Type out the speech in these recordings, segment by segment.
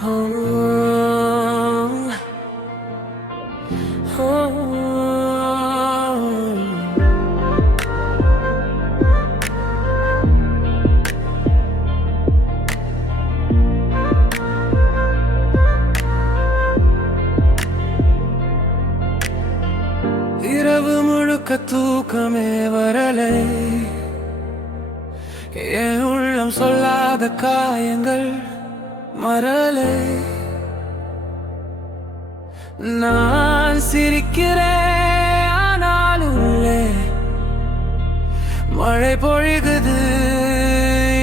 இரவு முழுக்க தூக்கமே வரலை, என் உள்ளம் சொல்லாத காயங்கள் மறலை. நான் சிரிக்கிறேன் ஆனால் உள்ளே மழை பொழிகுது,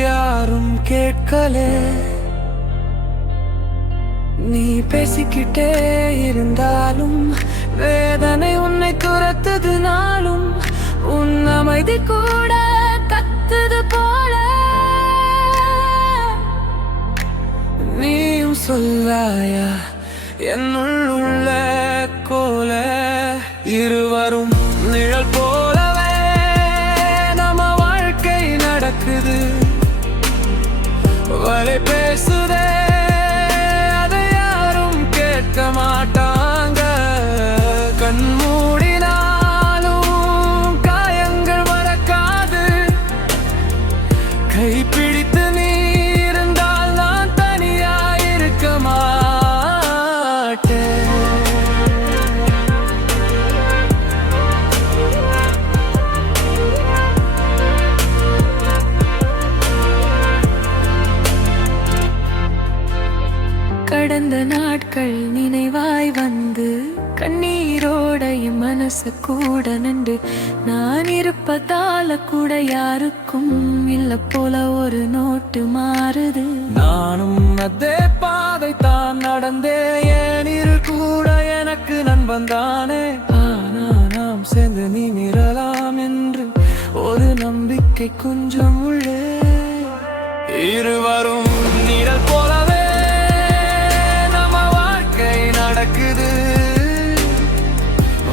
யாரும் கேட்கலே. நீ பேசிக்கிட்டே இருந்தாலும் வேதனை உன்னை துரத்துது நாளும், உன் அமைதி கூட கத்துது போல. நீயும் சொல்லாயா என்னுள் உள்ள கோல, இருவரும் நிழல் போலவே நம்ம வாழ்க்கை நடக்குது. வலை பேசுதே, அதை யாரும் கேட்க மாட்டாங்க. கண் மூடினாலும் காயங்கள் மறக்காது. கை பிடித்து நீ இருந்தால் நான் தனியாயிருக்க மாட்டேன். கடந்த நாட்கள் நினைவாய் வந்து கண்ணீரோட என் மனசு கூட நின்று, நான் இருப்பதால கூட யாருக்கும் இல்ல போல ஒரு நோட்டு மாறுது. நானும் அதே பாதை தான் நடந்தே, ஏன் இரு கூட எனக்கு நண்பன் தானே. ஆனா நாம் சேர்ந்து நிமிரலாம் என்று ஒரு நம்பிக்கை கொஞ்சம் உள்ளே. இருவரும் நிழல் போலவே நடக்குது.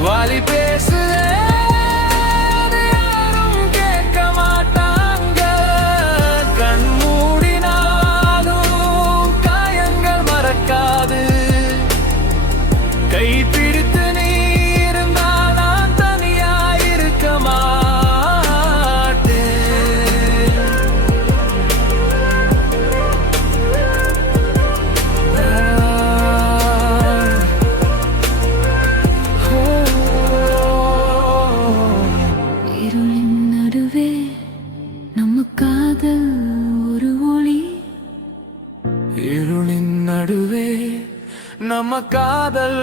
வாலி பேசுதே, யாரும் கேட்க மாட்டாங்க. கண் மூடினாலும் காயங்கள் மறக்காது. கை பிடித்து நீ இருந்தால் நான் தனியாயிருக்க மாட்டேன். இருளின் நடுவே நம்ம காதல்